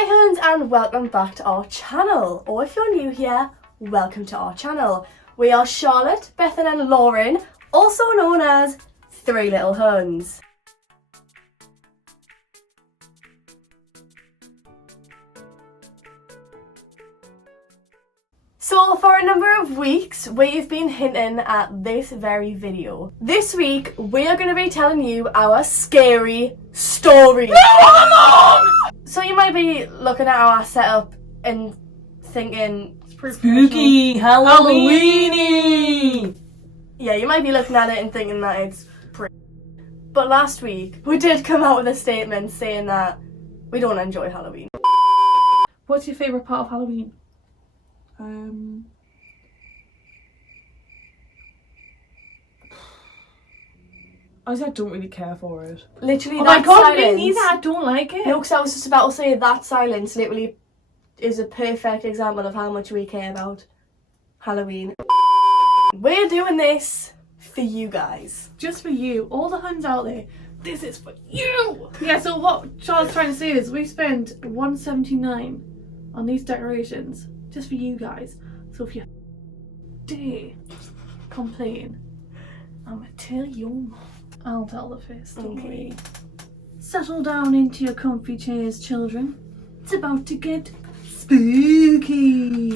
Hi Huns, and welcome back to our channel, or if you're new here, welcome to our channel. We are Charlotte, Bethan and Lauren, also known as Three Little Huns. So for a number of weeks, we've been hinting at this very video. This week, we are going to be telling you our scary stories. So you might be looking at our setup and thinking, it's pretty spooky, Halloweeny! Yeah, you might be looking at it and thinking that it's pretty. But last week, we did come out with a statement saying that we don't enjoy Halloween. What's your favourite part of Halloween? I don't really care for it. Literally, Oh my that god, me silence. neither, I don't like it. No, because I was just about to say that silence literally is a perfect example of how much we care about Halloween. We're doing this for you guys. Just for you, all the Huns out there, this is for you! Yeah, so what Charlotte's trying to say is we spent $179 on these decorations just for you guys. So if you dare complain, I'ma tell your mom. I'll tell the first story. Okay. Settle down into your comfy chairs, children. It's about to get spooky.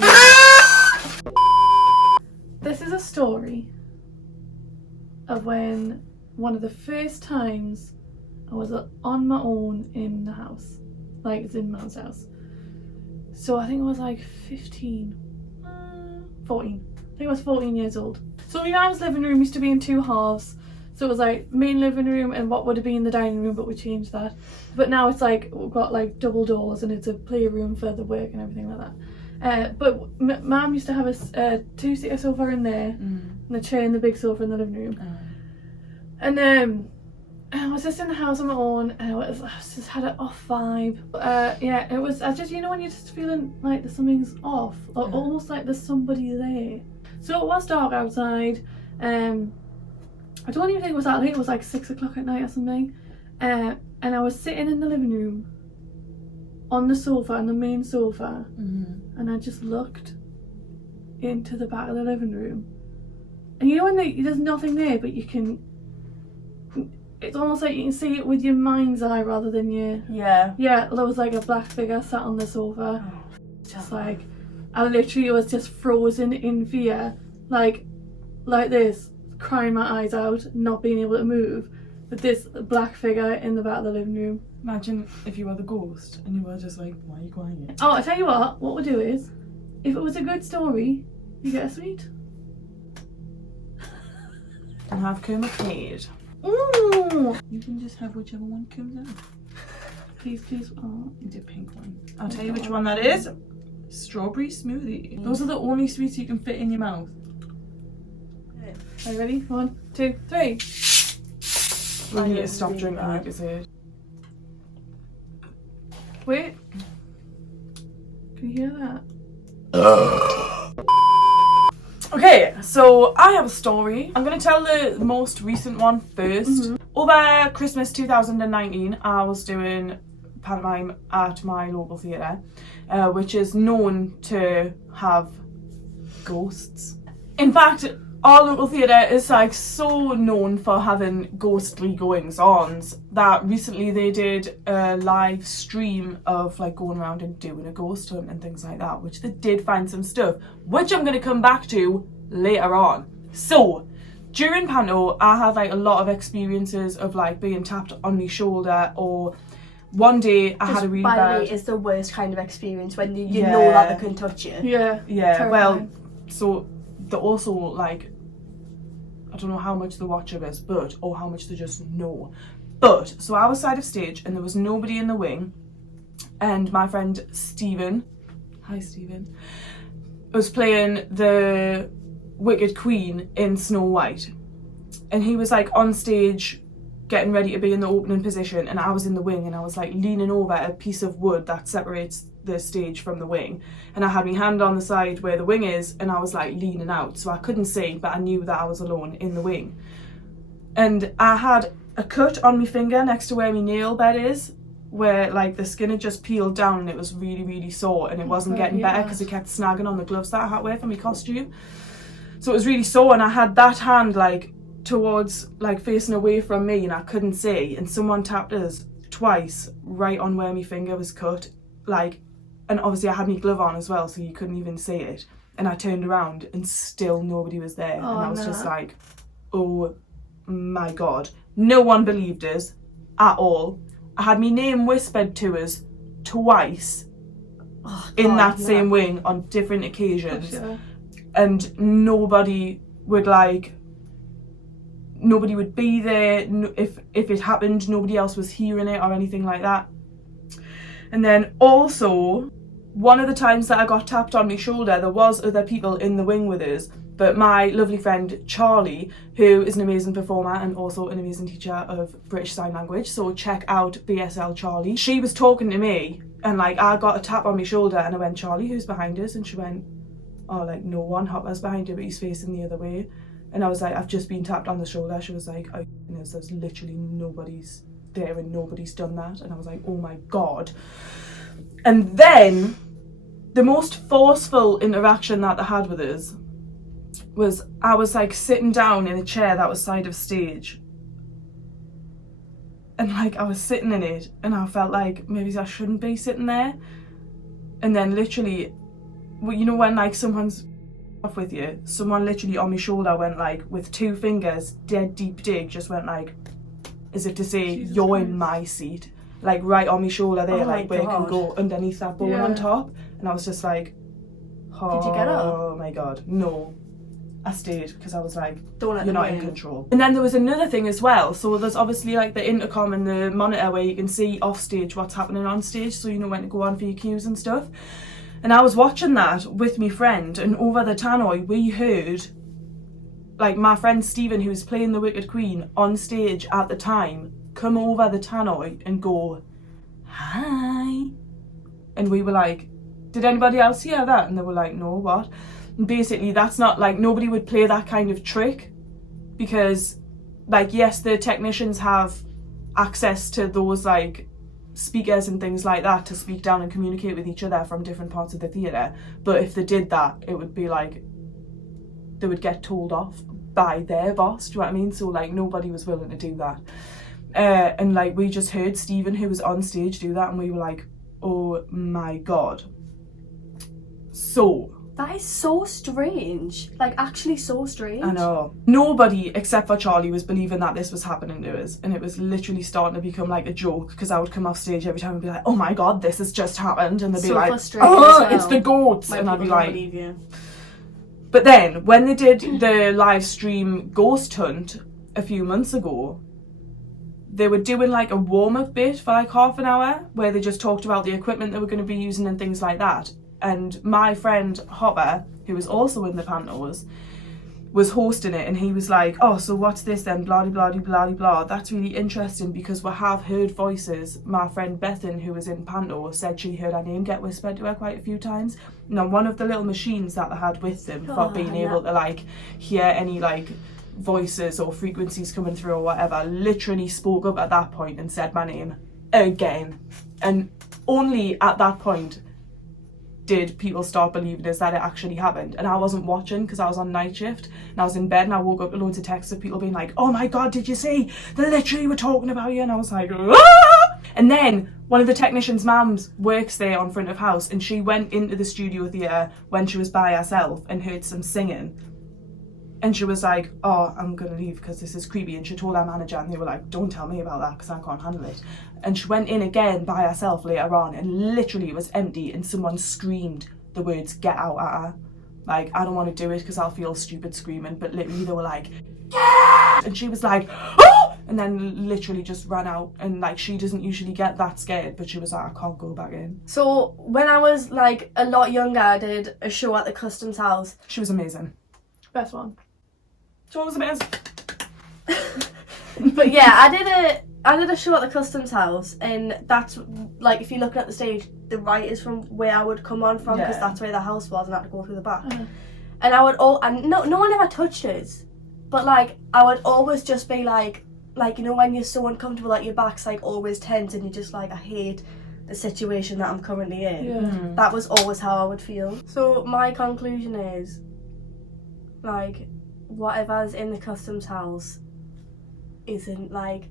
This is a story of when one of the first times I was on my own in the house. Like, it's in Mum's house. So I think I was like 14. I think I was 14 years old. So my mum's living room used to be in two halves. So it was like main living room and what would have been the dining room, but we changed that. But now it's like we've got like double doors and it's a playroom for the work and everything like that. But mum used to have a two-seater sofa in there and a chair in the big sofa in the living room. And I was just in the house on my own and I just had an off vibe. Yeah, it was, I just, you know when you're just feeling like there's something's off, or almost like there's somebody there. So it was dark outside. I don't even think it was that late, it was like 6 o'clock at night or something. And I was sitting in the living room on the sofa, on the main sofa, and I just looked into the back of the living room. And you know when there's nothing there, but you can, it's almost like you can see it with your mind's eye rather than your... Yeah. Yeah, there was like a black figure sat on the sofa. Just like, I literally was just frozen in fear. Like this, crying my eyes out, not being able to move, with this black figure in the back of the living room. Imagine if you were the ghost and you were just like, why are you crying? Oh, I tell you what we'll do is, if it was a good story, you get a sweet. And have Kermit made. Ooh! You can just have whichever one comes out. Please. Oh. The pink one. I'll tell you which one that is. Strawberry smoothie. Those are the only sweets you can fit in your mouth. Are you ready? 1, 2, 3. We need to stop drinking like I said. Wait. Can you hear that? Okay, so I have a story. I'm going to tell the most recent one first. Over Christmas 2019, I was doing pantomime at my local theatre, which is known to have ghosts. In fact, our local theatre is like so known for having ghostly goings-ons that recently they did a live stream of like going around and doing a ghost hunt and things like that, which they did find some stuff, which I'm going to come back to later on. So, during panto, I had like a lot of experiences of like being tapped on my shoulder, or one day I had a really by bad... the way, it's the worst kind of experience when you know that they can touch you. Yeah. Well, so they also like, I don't know how much they watch of us, or how much they just know. But, so I was side of stage and there was nobody in the wing, and my friend Stephen, hi Stephen, was playing the Wicked Queen in Snow White. And he was like on stage getting ready to be in the opening position, and I was in the wing and I was like leaning over a piece of wood that separates the stage from the wing, and I had my hand on the side where the wing is, and I was like leaning out, so I couldn't see, but I knew that I was alone in the wing. And I had a cut on my finger next to where my nail bed is, where like the skin had just peeled down and it was really, really sore, and it wasn't getting better because it kept snagging on the gloves that I had to wear for my costume. So it was really sore, and I had that hand like towards, like facing away from me, and I couldn't see, and someone tapped us twice right on where my finger was cut, like, and obviously I had my glove on as well, so you couldn't even see it. And I turned around and still nobody was there. And I was just like, oh my God. No one believed us at all. I had my name whispered to us twice in that same wing on different occasions. And nobody would be there. If it happened, nobody else was hearing it or anything like that. And then also, one of the times that I got tapped on my shoulder, there was other people in the wing with us, but my lovely friend Charlie, who is an amazing performer and also an amazing teacher of British Sign Language, so check out BSL Charlie, she was talking to me, and like I got a tap on my shoulder, and I went, Charlie, who's behind us? And she went, oh, like no one, Hopper's behind you, but he's facing the other way. And I was like, I've just been tapped on the shoulder. She was like, oh, there's literally nobody's there and nobody's done that. And I was like, oh my God. And then the most forceful interaction that they had with us was I was like sitting down in a chair that was side of stage, and like I was sitting in it and I felt like maybe I shouldn't be sitting there. And then literally, you know when like someone's off with you, someone literally on my shoulder went like with two fingers, dead deep dig, just went like as if to say, Jesus you're Christ. In my seat, like right on my shoulder there, like where you can go underneath that bone on top. And I was just like, oh, did you get up? Oh my God, no. I stayed because I was like, you're not in control. And then there was another thing as well. So there's obviously like the intercom and the monitor where you can see off stage what's happening on stage, so you know when to go on for your cues and stuff. And I was watching that with my friend, and over the tannoy we heard like my friend Stephen, who was playing the Wicked Queen on stage at the time, come over the tannoy and go, hi. And we were like, did anybody else hear that? And they were like, no, what? And basically that's not like, nobody would play that kind of trick, because like, yes, the technicians have access to those like speakers and things like that to speak down and communicate with each other from different parts of the theatre, but if they did that, it would be like they would get told off by their boss, do you know what I mean? So like nobody was willing to do that. And like we just heard Stephen, who was on stage, do that, and we were like, oh my God. So that is so strange, like actually so strange. I know. Nobody except for Charlie was believing that this was happening to us, and it was literally starting to become like a joke, because I would come off stage every time and be like, oh my God, this has just happened, and they'd be like, oh, it's the goats. And I'd be like, but then when they did the live stream ghost hunt a few months ago, they were doing like a warm-up bit for like half an hour where they just talked about the equipment they were going to be using and things like that. And my friend Hopper, who was also in the Pantos, was hosting it, and he was like, oh, so what's this then, blah blah blah blah blah. That's really interesting because we have heard voices. My friend Bethan, who was in Panto, said she heard her name get whispered to her quite a few times. And on one of the little machines that they had with them for being able to like hear any like voices or frequencies coming through or whatever, literally spoke up at that point and said my name again. And only at that point did people start believing us that it actually happened. And I wasn't watching because I was on night shift, and I was in bed, and I woke up with loads of texts of people being like, oh my God, did you see? They literally were talking about you. And I was like, ah! And then one of the technicians' mums works there on front of house, and she went into the studio theatre when she was by herself and heard some singing. And she was like, oh, I'm going to leave because this is creepy. And she told her manager, and they were like, don't tell me about that because I can't handle it. And she went in again by herself later on, and literally it was empty, and someone screamed the words get out at her. Like, I don't want to do it because I'll feel stupid screaming, but literally they were like, yeah! And she was like, oh! And then literally just ran out, and like she doesn't usually get that scared, but she was like, I can't go back in. So when I was like a lot younger, I did a show at the Customs House. She was amazing. Best one. She was amazing. But yeah, I did a show at the Customs House, and that's like, if you're looking at the stage, the right is from where I would come on from, because that's where the house was, and I had to go through the back. And I would and no one ever touched us, but like I would always just be like like, you know, when you're so uncomfortable, like your back's like always tense and you're just like, I hate the situation that I'm currently in. Yeah. That was always how I would feel. So my conclusion is, like, whatever's in the customs house isn't like,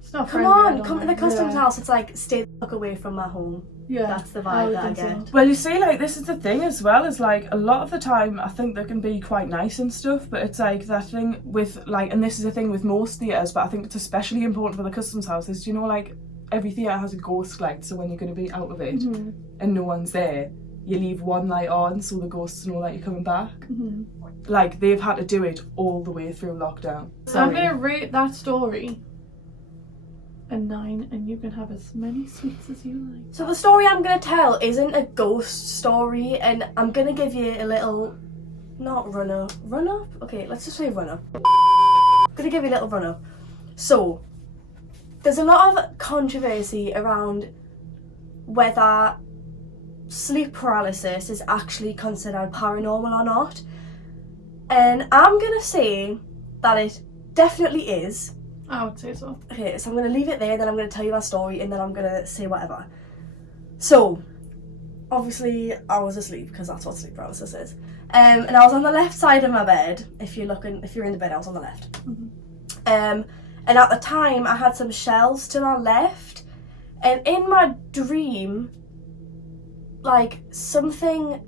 It's not come friendly, I on, don't come to the think. customs house. It's like, stay the fuck away from my home. Yeah. That's the I vibe would that I think get. so. Well, you see, like, this is the thing as well, is like a lot of the time I think they can be quite nice and stuff, but it's like that thing with like, and this is a thing with most theatres, but I think it's especially important for the customs house, is, you know, like every theatre has a ghost light, so when you're going to be out of it and no one's there, you leave one light on so the ghosts know that you're coming back. Like, they've had to do it all the way through lockdown. So I'm gonna rate that story a 9, and you can have as many sweets as you like. So the story I'm going to tell isn't a ghost story, and I'm going to give you a little, not run-up, okay, let's just say run-up. I'm going to give you a little run-up. So, there's a lot of controversy around whether sleep paralysis is actually considered paranormal or not. And I'm going to say that it definitely is. I would say so. Okay, so I'm going to leave it there, then I'm going to tell you my story, and then I'm going to say whatever. So, obviously, I was asleep, because that's what sleep paralysis is. And I was on the left side of my bed. If you're in the bed, I was on the left. And at the time, I had some shelves to my left, and in my dream, like, something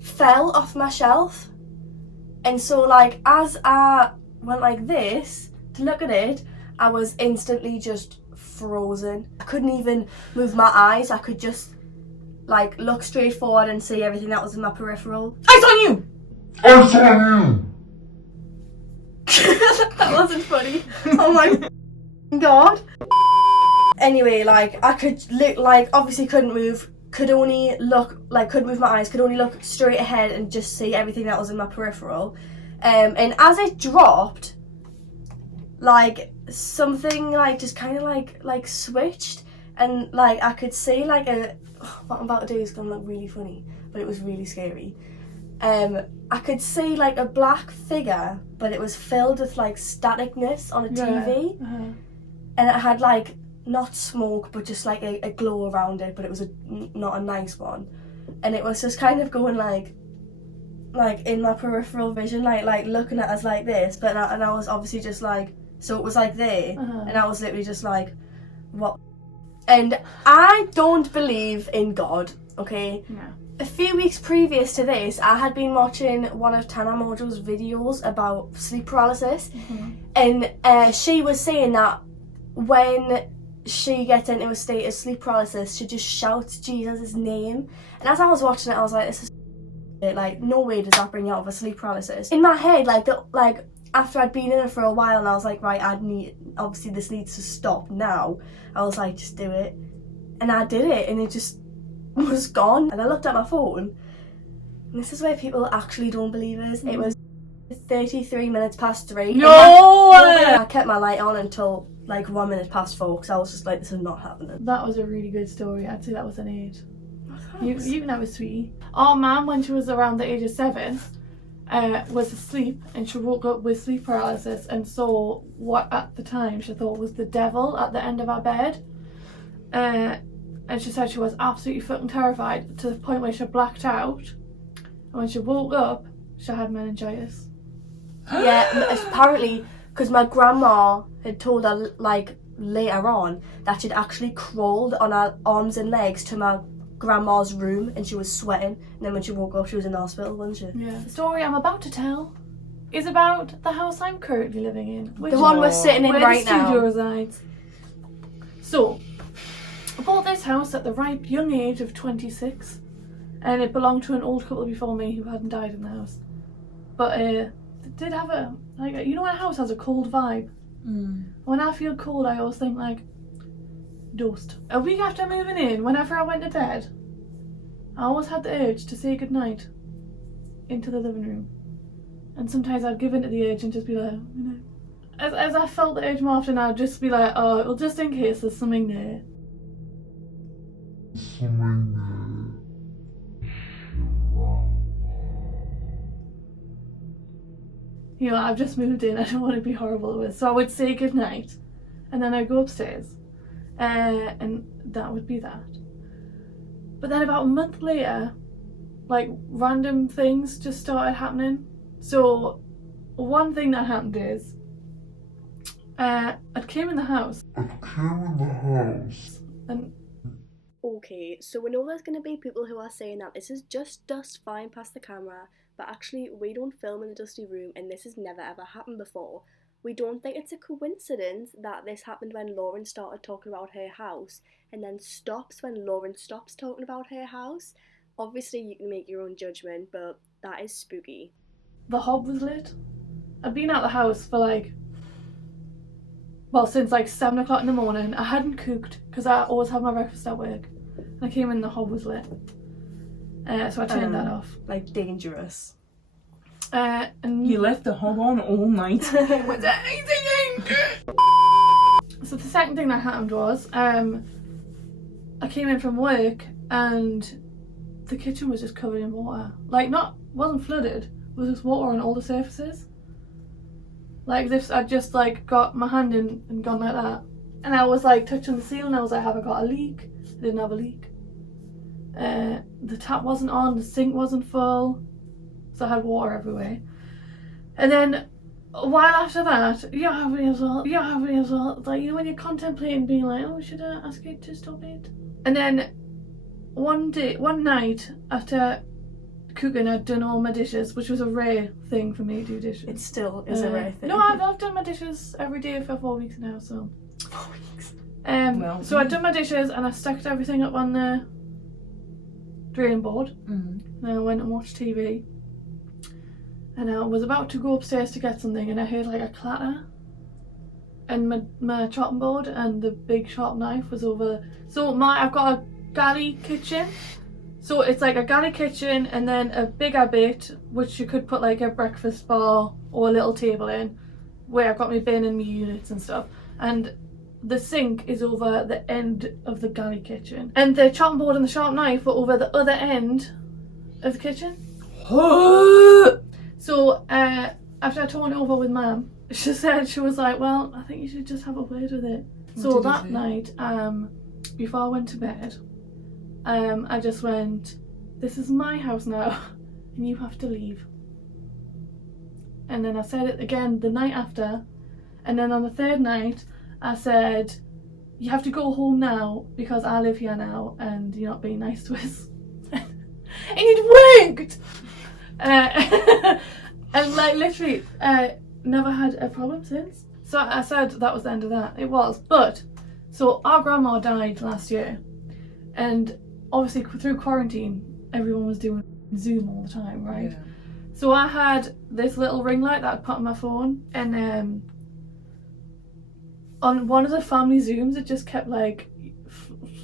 fell off my shelf. And so, like, as I went like this to look at it, I was instantly just frozen. I couldn't even move my eyes. I could just, like, look straight forward and see everything that was in my peripheral. Eyes on you! Eyes on That wasn't funny. Oh my god. Anyway, like, I could look, like, obviously couldn't move, could only look, like, couldn't move my eyes, could only look straight ahead and just see everything that was in my peripheral. And as it dropped, like, something, like, just kind of, like, switched, and, like, I could see, like, what I'm about to do is gonna look really funny, but it was really scary. I could see, like, a black figure, but it was filled with, like, staticness on a TV, and it had, like, not smoke, but just, like, a glow around it, but it was not a nice one, and it was just kind of going, like in my peripheral vision, like looking at us like this, but I was obviously just, like, so it was, like, there, and I was literally just, like, what? And I don't believe in God, okay? No. A few weeks previous to this, I had been watching one of Tana Mojo's videos about sleep paralysis, and she was saying that when she gets into a state of sleep paralysis, she just shouts Jesus' name. And as I was watching it, I was like, this is like, no way does that bring you out of a sleep paralysis. In my head, like, after I'd been in it for a while, and I was like, right, obviously this needs to stop now. I was like, just do it. And I did it, and it just was gone. And I looked at my phone, and this is where people actually don't believe us. It was 33 minutes past 3. No! I kept my light on until, like, 1 minute past 4, because I was just like, this is not happening. That was a really good story. I'd say that was an 8. You can have a sweetie. Our mum, when she was around the age of 7, was asleep, and she woke up with sleep paralysis and saw what at the time she thought was the devil at the end of our bed. And she said she was absolutely fucking terrified, to the point where she blacked out. And when she woke up, she had meningitis. Yeah, apparently, because my grandma had told her, like, later on, that she'd actually crawled on her arms and legs to my grandma's room, and she was sweating, and then when she woke up, she was in the hospital, wasn't she? Yeah. The story I'm about to tell is about the house I'm currently living in. Which The one we're sitting in where right the studio now. resides. So, I bought this house at the ripe young age of 26, and it belonged to an old couple before me who hadn't died in the house. But it did have a, like, you know when a house has a cold vibe? When I feel cold, I always think, like, dust. A week after moving in, whenever I went to bed, I always had the urge to say goodnight into the living room. And sometimes I'd give in to the urge and just be like, you know, as I felt the urge more often, I'd just be like, oh, well, just in case there's something there. you know, I've just moved in, I don't want to be horrible with. So I would say goodnight, and then I'd go upstairs, and that would be that. But then about a month later, like, random things just started happening. So one thing that happened is, I came in the house, and Okay, so we know there's going to be people who are saying that this is just dust flying past the camera, but actually we don't film in a dusty room and this has never ever happened before. We don't think it's a coincidence that this happened when Lauren started talking about her house and then stops when Lauren stops talking about her house. Obviously you can make your own judgment, but that is spooky. the hob was lit. I'd been out the house for like, well, since like 7 o'clock in the morning. I hadn't cooked because I always have my breakfast at work. And I came in, the hob was lit. So I turned that off. Like dangerous. And You left the hob on all night. So the second thing that happened was, I came in from work and the kitchen was just covered in water. Like, wasn't flooded, it was just water on all the surfaces. Like, as if I'd just like got my hand in and gone like that. And I was like touching the ceiling, I was like, have I got a leak? I didn't have a leak. The tap wasn't on, the sink wasn't full, so I had water everywhere. And then a while after that, you're having as well, like, you know, when you're contemplating being like, oh, should I ask it to stop it? And then one night after cooking, I'd done all my dishes, which was a rare thing for me to do dishes. It still is a rare thing. No, I've done my dishes every day for 4 weeks now, so. 4 weeks. Well, so I'd done my dishes and I stacked everything up on the draining board. And I went and watched TV. And I was about to go upstairs to get something and I heard like a clatter. And my chopping board and the big sharp knife was over. So I've got a galley kitchen. So it's like a galley kitchen and then a bigger bit which you could put like a breakfast bar or a little table in, where I've got my bin and my units and stuff. And the sink is over the end of the galley kitchen. And the chopping board and the sharp knife were over the other end of the kitchen. So after I talked it over with Mum, she was like, well, I think you should just have a word with it. So that night, before I went to bed, I just went, this is my house now and you have to leave. And then I said it again the night after, and then on the third night I said, you have to go home now because I live here now and you're not being nice to us. And it worked! And like literally never had a problem since. So I said that was the end of that. It was. But so our grandma died last year, and obviously through quarantine everyone was doing Zoom all the time, right? Yeah. So I had this little ring light that I'd put on my phone, and on one of the family Zooms it just kept like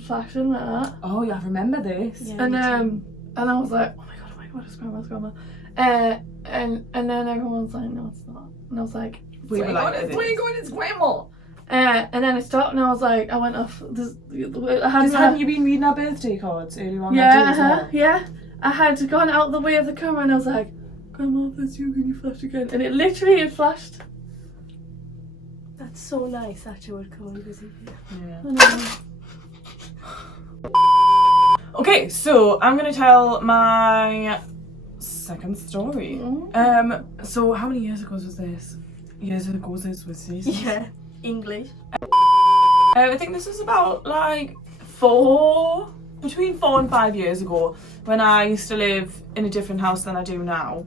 flashing like that. Oh yeah, I remember this. Yeah, And I was like, oh my god, it's grandma. And then everyone's like, no, it's not. And I was like, We were like, it's grandma. And then it stopped, and I was like, I went off. Hadn't you been reading our birthday cards earlier on Yeah, that day as well? yeah. I had gone out the way of the camera, and I was like, grandma, that's you. Can you flash again? And it flashed. That's so nice that you would come and visit you. Yeah. And then, Okay, so I'm gonna tell my second story. So how many years ago was this? Yeah, English. I think this was about like between 4 and 5 years ago, when I used to live in a different house than I do now,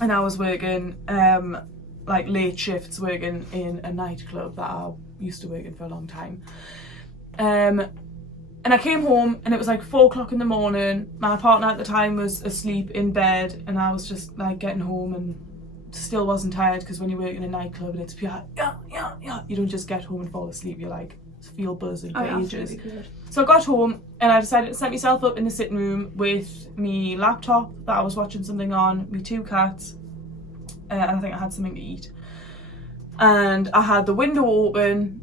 and I was working like late shifts, working in a nightclub that I used to work in for a long time. And I came home and it was like 4 o'clock in the morning. My partner at the time was asleep in bed, and I was just like getting home and still wasn't tired, because when you work in a nightclub and it's pure you don't just get home and fall asleep, you like feel buzzing for ages. So I got home and I decided to set myself up in the sitting room with me laptop that I was watching something on, me 2 cats, and I think I had something to eat. And I had the window open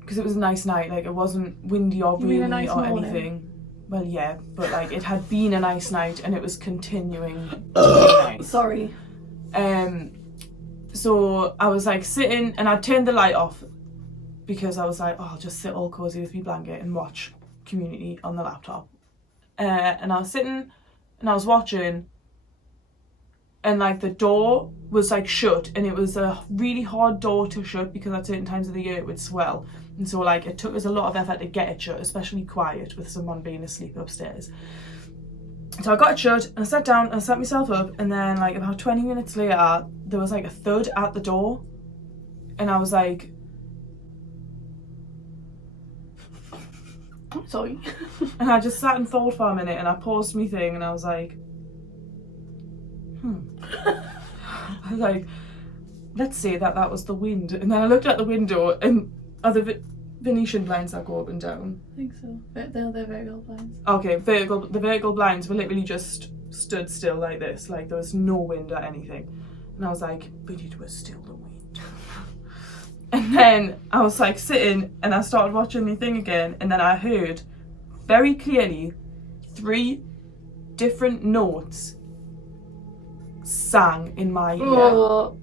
because it was a nice night, like it wasn't windy or rainy or anything. Well, yeah, but like it had been a nice night and it was continuing to be nice. sorry. So I was like sitting and I turned the light off because I was like, oh, I'll just sit all cozy with my blanket and watch Community on the laptop. And I was sitting and I was watching, and like the door was like shut, and it was a really hard door to shut because at certain times of the year it would swell. And so like it took us a lot of effort to get it shut, especially quiet with someone being asleep upstairs. So I got it shut and I sat down and I set myself up, and then like about 20 minutes later there was like a thud at the door, and I was like, I'm sorry. and I just sat and thought for a minute, and I paused my thing and I was like, I was like, let's say that was the wind. And then I looked at the window, and are the Venetian blinds that go up and down? I think so. They're vertical blinds. Okay, the vertical blinds were literally just stood still like this, like there was no wind or anything. And I was like, but it was still the wind. And then I was like sitting and I started watching the thing again, and then I heard very clearly 3 different notes sang in my ear. Oh,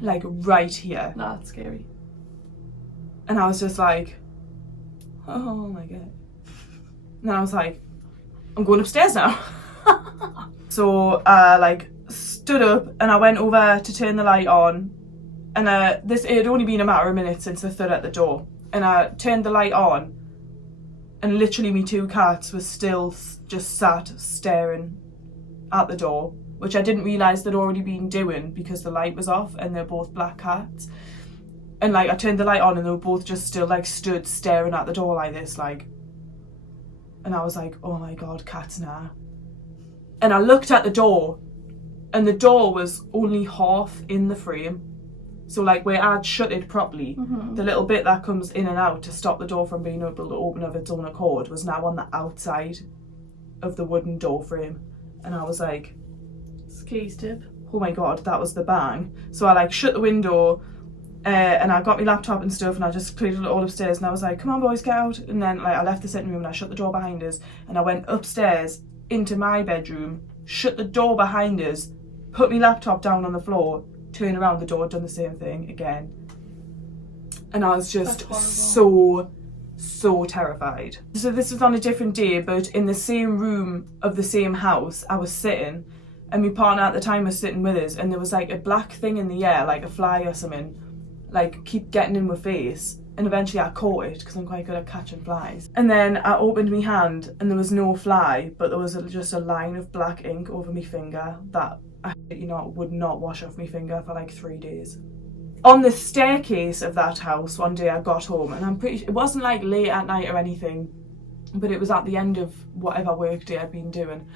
Like right here. that's scary. And I was just like, oh my god. And then I was like, I'm going upstairs now. So I like stood up and I went over to turn the light on, and it had only been a matter of minutes since the thud at the door, and I turned the light on, and literally me 2 cats were still just sat staring at the door, which I didn't realise they'd already been doing because the light was off, and they're both black cats. And like I turned the light on and they were both just still like stood staring at the door like this, like, and I was like, oh my god, cats now. And I looked at the door, and the door was only half in the frame. So like where I'd shut it properly, the little bit that comes in and out to stop the door from being able to open of its own accord was now on the outside of the wooden door frame. And I was like, Skis tip. oh my god, that was the bang. So I like shut the window, and I got my laptop and stuff, and I just cleared it all upstairs, and I was like, come on boys, get out. And then like I left the sitting room and I shut the door behind us, and I went upstairs into my bedroom, shut the door behind us, put my laptop down on the floor, turned around, the door, done the same thing again. And I was just so terrified. So this was on a different day, but in the same room of the same house I was sitting, and my partner at the time was sitting with us, and there was like a black thing in the air, like a fly or something, like keep getting in my face, and eventually I caught it because I'm quite good at catching flies. And then I opened my hand and there was no fly, but there was just a line of black ink over my finger that I would not wash off my finger for like 3 days. On the staircase of that house one day I got home, and I'm pretty sure it wasn't like late at night or anything, but it was at the end of whatever work day I'd been doing.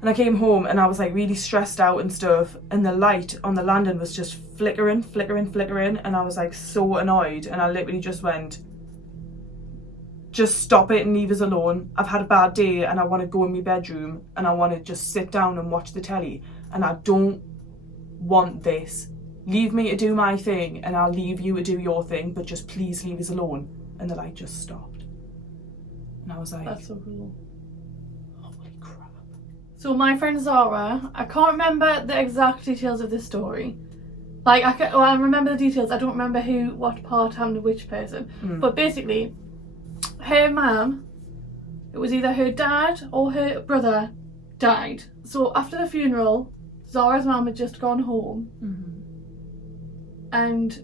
And I came home and I was like really stressed out and stuff, and the light on the landing was just flickering, and I was like so annoyed, and I literally just went, just stop it and leave us alone. I've had a bad day and I want to go in my bedroom and I want to just sit down and watch the telly, and I don't want this. Leave me to do my thing and I'll leave you to do your thing, but just please leave us alone. And the light just stopped. And I was like, That's so cool. holy crap. So my friend Zara, I can't remember the exact details of this story. Like I remember the details. I don't remember what part happened to which person. But basically, her mum, it was either her dad or her brother, died. So after the funeral, Zara's mum had just gone home, and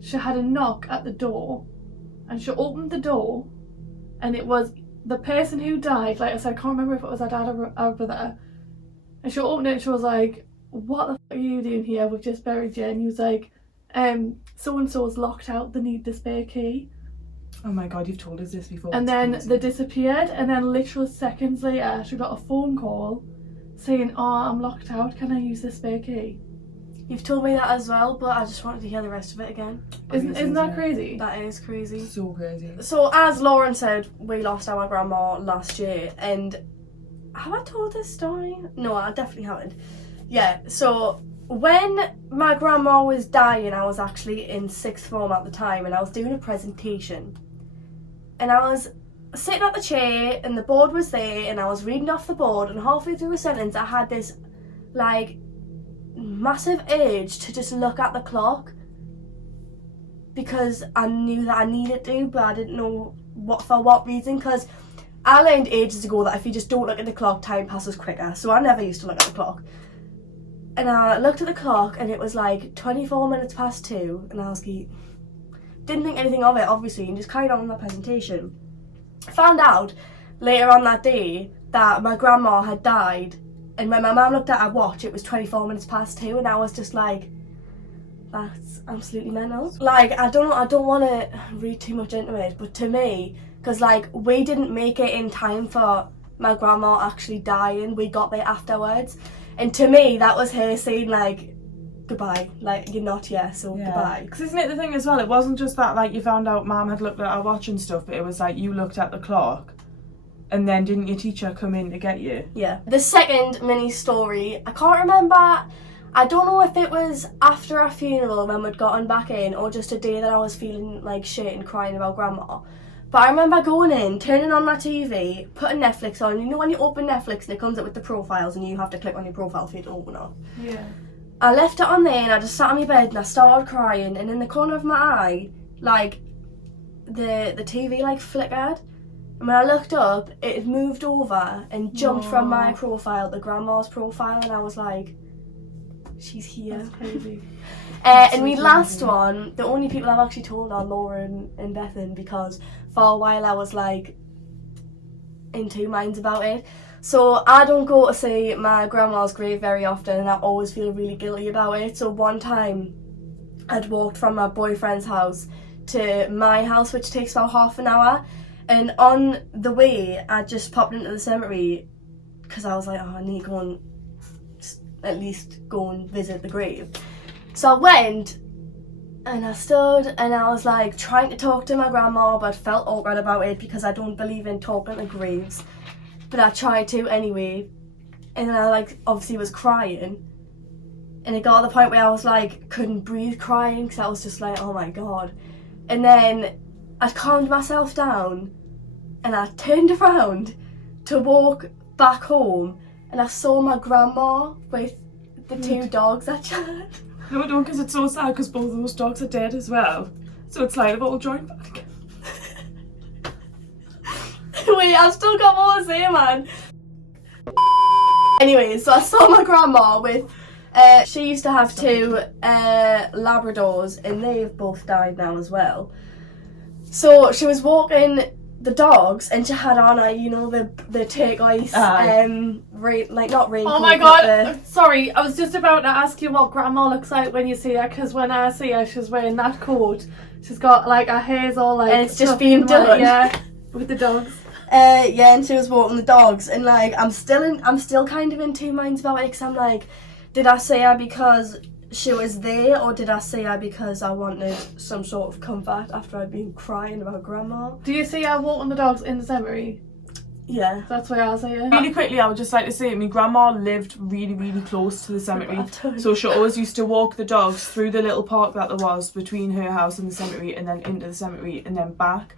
she had a knock at the door, and she opened the door, and it was the person who died. Like I said, I can't remember if it was her dad or her brother. And she opened it and she was like, what the fuck are you doing here? We've just buried you. And he was like, so-and-so's locked out, they need the spare key. Oh my god, you've told us this before. And It's then crazy. they disappeared, and then literal seconds later she got a phone call saying, oh, I'm locked out, can I use the spare key? You've told me that as well, but I just wanted to hear the rest of it again. Isn't that crazy? That is crazy. So crazy. So as Lauren said, we lost our grandma last year, and have I told this story? No, I definitely haven't. Yeah, so when my grandma was dying, I was actually in 6th form at the time, and I was doing a presentation, and I was sitting at the chair and the board was there, and I was reading off the board, and halfway through a sentence I had this like massive urge to just look at the clock because I knew that I needed to, but I didn't know for what reason, because I learned ages ago that if you just don't look at the clock, time passes quicker. So I never used to look at the clock. And I looked at the clock and it was like 24 minutes past 2, and I was like, didn't think anything of it, obviously, and just carried on with my presentation. Found out later on that day that my grandma had died, and when my mum looked at her watch, it was 24 minutes past 2, and I was just like, that's absolutely mental. Like, I don't want to read too much into it, but to me, because like we didn't make it in time for my grandma actually dying, we got there afterwards, and to me that was her saying like, goodbye, like you're not here, so goodbye. Because isn't it the thing as well, it wasn't just that like you found out mum had looked at her watch and stuff, but it was like you looked at the clock and then didn't your teacher come in to get you? Yeah. The second mini story, I can't remember, I don't know if it was after a funeral when we'd gotten back in, or just a day that I was feeling like shit and crying about grandma. But I remember going in, turning on my TV, putting Netflix on. You know when you open Netflix and it comes up with the profiles and you have to click on your profile for it to open up? Yeah. I left it on there and I just sat on my bed and I started crying, and in the corner of my eye, like, the TV like flickered. And when I looked up, it had moved over and jumped from my profile to grandma's profile, and I was like, she's here. That's crazy. And my last one, the only people I've actually told are Laura and Bethan, because for a while I was like in two minds about it. So I don't go to see my grandma's grave very often, and I always feel really guilty about it. So one time I'd walked from my boyfriend's house to my house, which takes about half an hour, and on the way I just popped into the cemetery because I was like, oh, I need to go and at least go and visit the grave. So I went and I stood and I was like trying to talk to my grandma, but felt awkward about it because I don't believe in talking to graves. But I tried to anyway. And then I like obviously was crying. And it got to the point where I was like, couldn't breathe crying because I was just like, oh my God. And then I calmed myself down and I turned around to walk back home, and I saw my grandma with the two dogs that she had. No, don't, because it's so sad because both of those dogs are dead as well. So it's like they've all joined back again. Wait, I've still got more to say, man. Anyway, so I saw my grandma with, she used to have two Labradors, and they've both died now as well. So she was walking the dogs, and she had on her, you know, the turquoise, not raincoat. Oh my God! Sorry, I was just about to ask you what grandma looks like when you see her, because when I see her, she's wearing that coat. She's got like her hair's all like, and it's just being done. Yeah, with the dogs. Yeah, and she was walking the dogs, and like I'm still kind of in two minds about it, because I'm like, did I see her because she was there, or did I see her because I wanted some sort of comfort after I'd been crying about grandma? Do you see her walking the dogs in the cemetery? Yeah. That's where I see her. Really quickly, I would just like to say, my grandma lived really, really close to the cemetery. So she always used to walk the dogs through the little park that there was between her house and the cemetery, and then into the cemetery and then back.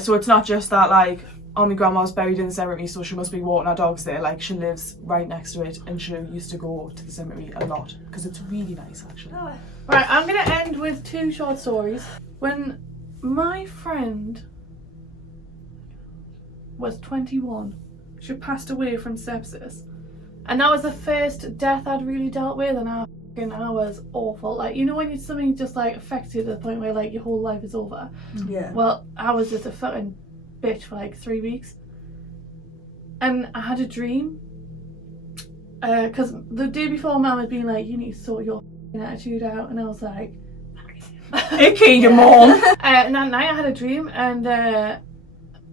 So it's not just that like, oh, my grandma's buried in the cemetery, so she must be walking her dogs there. Like, she lives right next to it, and she used to go to the cemetery a lot because it's really nice, actually. Oh. Right, I'm going to end with two short stories. When my friend was 21, she passed away from sepsis, and that was the first death I'd really dealt with, and I was awful. Like, you know when something just like affects you to the point where like your whole life is over? Yeah. Well, I was just a fucking bitch for like 3 weeks, and I had a dream because the day before Mum had been like, you need to sort your attitude out, and I was like, Icky, your mom. And that night I had a dream, and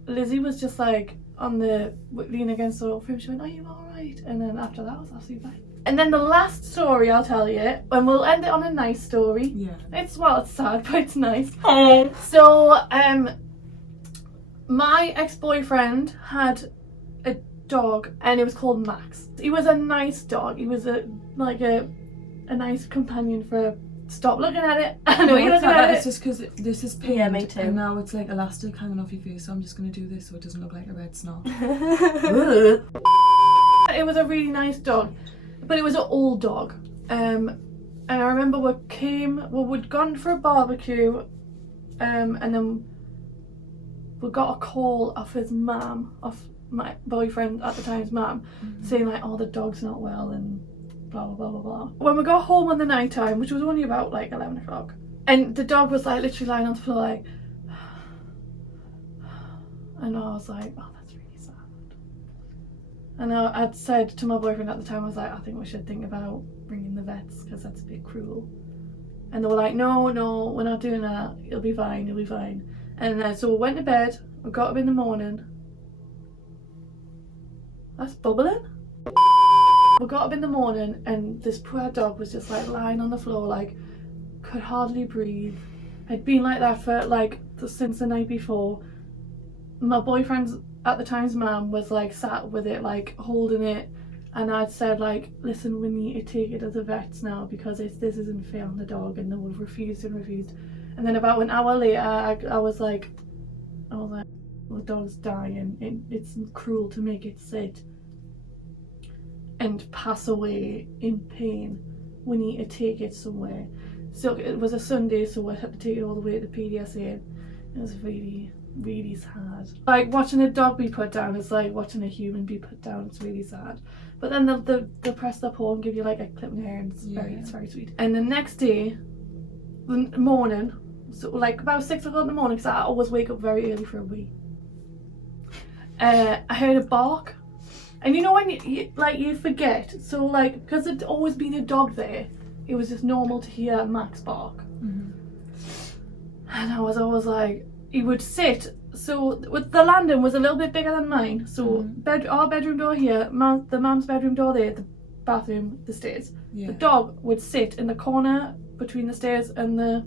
Lizzie was just like on the leaning against the wall frame. She went, are you alright? And then after that I was absolutely fine. And then the last story I'll tell you, and we'll end it on a nice story. Yeah. It's sad, but it's nice. Oh. So my ex-boyfriend had a dog, and it was called Max. He was a nice dog. He was a nice companion for. Stop looking at it. I know you're looking at it. It's just because this is pinned, Yeah, me too. and now it's like elastic hanging off your face, so I'm just going to do this so it doesn't look like a red snot. It was a really nice dog, but it was an old dog. And I remember we'd gone for a barbecue, and then we got a call off his mum, off my boyfriend at the time's mum, saying like, oh, the dog's not well and blah blah blah blah blah. When we got home on the night time, which was only about like 11 o'clock, and the dog was like literally lying on the floor like, and I was like, oh, that's really sad. And I'd said to my boyfriend at the time, I was like, I think we should think about bringing the vets because that's a bit cruel. And they were like, no, we're not doing that. It'll be fine, it'll be fine. And so we went to bed, we got up in the morning. That's bubbling. We got up in the morning and this poor dog was just like lying on the floor, like could hardly breathe. Had been like that for like since the night before. My boyfriend's at the time's mum was like sat with it, like holding it, and I'd said like, listen, we need to take it to the vets now because this isn't fair on the dog, and they would refused. And then about an hour later, I was like, well, the dog's dying. It's cruel to make it sit and pass away in pain. We need to take it somewhere. So it was a Sunday, so I had to take it all the way to the PDSA. It was really, really sad. Like watching a dog be put down is like watching a human be put down. It's really sad. But then they'll press their paw and give you like a clip in the hair, and it's very sweet. And the next day, the morning, so like about 6 o'clock in the morning, because I always wake up very early for a wee. I heard a bark, and you know when you forget. So like because there'd always been a dog there, it was just normal to hear Max bark. And I was always like, he would sit. So with the landing was a little bit bigger than mine. So our bedroom door here, the mum's bedroom door there, the bathroom, the stairs. Yeah. The dog would sit in the corner between the stairs and the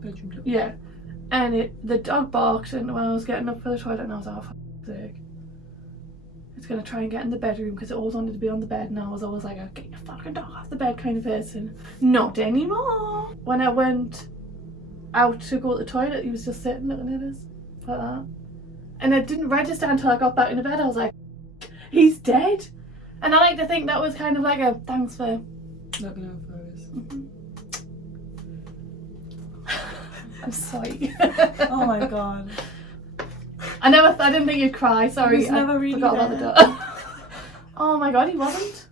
bedroom door. Yeah, and the dog barked, and when I was getting up for the toilet, and I was like, oh, for fuck's sake, it's gonna try and get in the bedroom because it always wanted to be on the bed, and I was always like, oh, get your fucking dog off the bed kind of person. Not anymore. When I went out to go to the toilet, he was just sitting looking at us like that, and it didn't register until I got back into bed. I was like, he's dead. And I like to think that was kind of like a thanks for looking out for us. I'm sorry. Oh my god. I didn't think you'd cry. Sorry, He was never really forgot about there. the dog. Oh my god, he wasn't.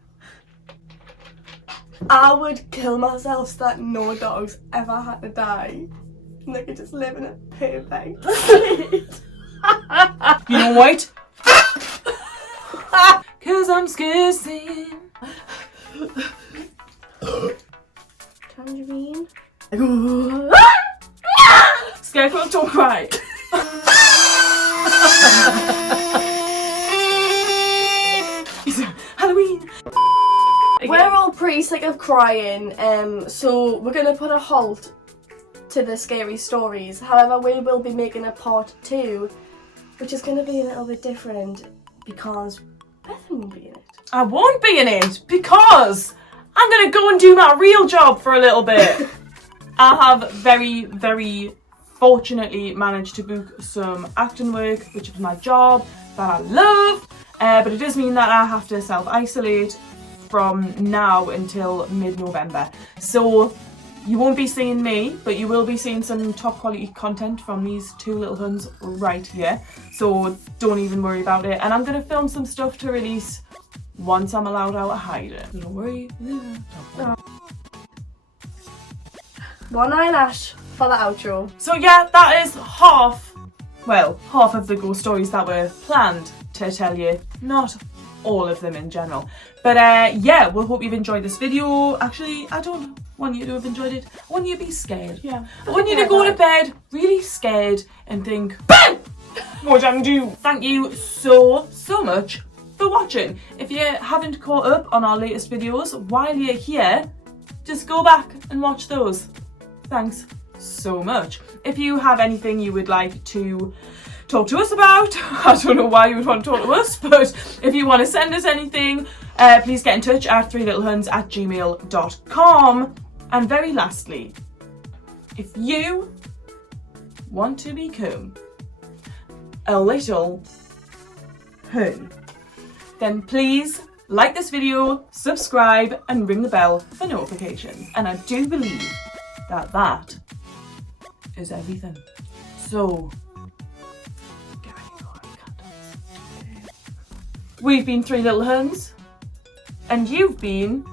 I would kill myself so that no dogs ever had to die. And they could just live in a perfect state. You know what? Cause I'm scared seeing. Tangerine. Scarecrows don't cry. Halloween. We're all pretty sick of crying, so we're gonna put a halt to the scary stories. However, we will be making a part 2, which is gonna be a little bit different because Bethany won't be in it. I won't be in it because I'm gonna go and do my real job for a little bit. I have very, very fortunately managed to book some acting work, which is my job that I love, but it does mean that I have to self-isolate from now until mid-November. So you won't be seeing me, but you will be seeing some top quality content from these two little Huns right here. So don't even worry about it. And I'm gonna film some stuff to release once I'm allowed out of hiding. Don't worry. One eyelash for the outro. So yeah, that is half of the ghost stories that were planned to tell you. Not all of them in general. But yeah, we'll hope you've enjoyed this video. Actually, I don't want you to have enjoyed it. I want you to be scared. Yeah. I want you to go to bed really scared and think, BAM! What I'm do. Thank you so much for watching. If you haven't caught up on our latest videos while you're here, just go back and watch those. Thanks so much. If you have anything you would like to talk to us about, I don't know why you would want to talk to us, but if you want to send us anything, please get in touch at 3littlehuns@gmail.com. And very lastly, if you want to become a little Hun, then please like this video, subscribe and ring the bell for notifications. And I do believe that that is everything. So, get ready for our candles. We've been 3 little Huns and you've been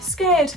scared.